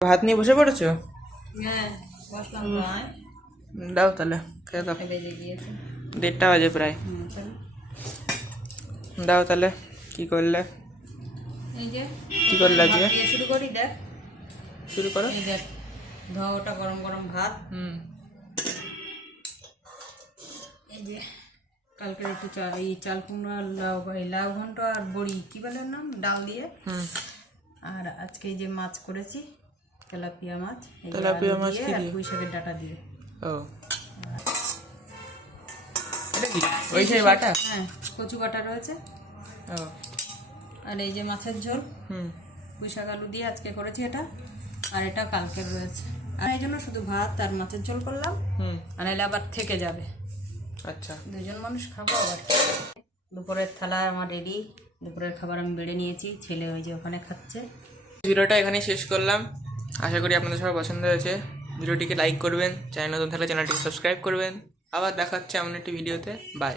ভাত নিয়ে বসে পড়েছো? হ্যাঁ দাও তাহলে খেয়ে দাও। দেড়টা বাজে প্রায়। দাও তাহলে কি করলে? কি করলে আজকে? শুরু করি দেখ। শুরু করো। দেখ ধোয়াটা গরম গরম ভাত। হুম। এই যে কালকে একটু চাল এই চাল কুমড়া লাউ এই লাউ ঘন্ট আর বড়ি কি বলে নাম? ডাল দিয়ে। হুম। আর আজকে এই যে মাছ করেছি। তেলাপিয়া মাছ তেলাপিয়া মাছ কি দিয়ে? পুঁই শাকের ডাটা দিয়ে। ও। এটা কি? ওই সেই বাটা? হ্যাঁ কচু বাটা রয়েছে। ও। আর এই যে মাছের ঝোল হুম। পুঁই শাক আলু দিয়ে আজকে করেছি এটা আর এটা কালকের রয়েছে। আর এই জন্য শুধু ভাত আর মাছের ঝোল করলাম। হুম। আর নাহলে আবার থেকে যাবে। আচ্ছা। দুজন মানুষ খাব আবার। দুপুরের থালা আমার রেডি দুপুরের খাবার আমি বেড়ে নিয়েছি ছেলে ওই যে ওখানে খাচ্ছে। ভিডিওটা এখানে শেষ করলাম। আশা করি আপনাদের সবার পছন্দ হয়েছে। ভিডিওটিকে লাইক করবেন, চ্যানেল নতুন থাকলে চ্যানেলটিকে সাবস্ক্রাইব করবেন। আবার দেখা হচ্ছে এমন একটি ভিডিওতে বাই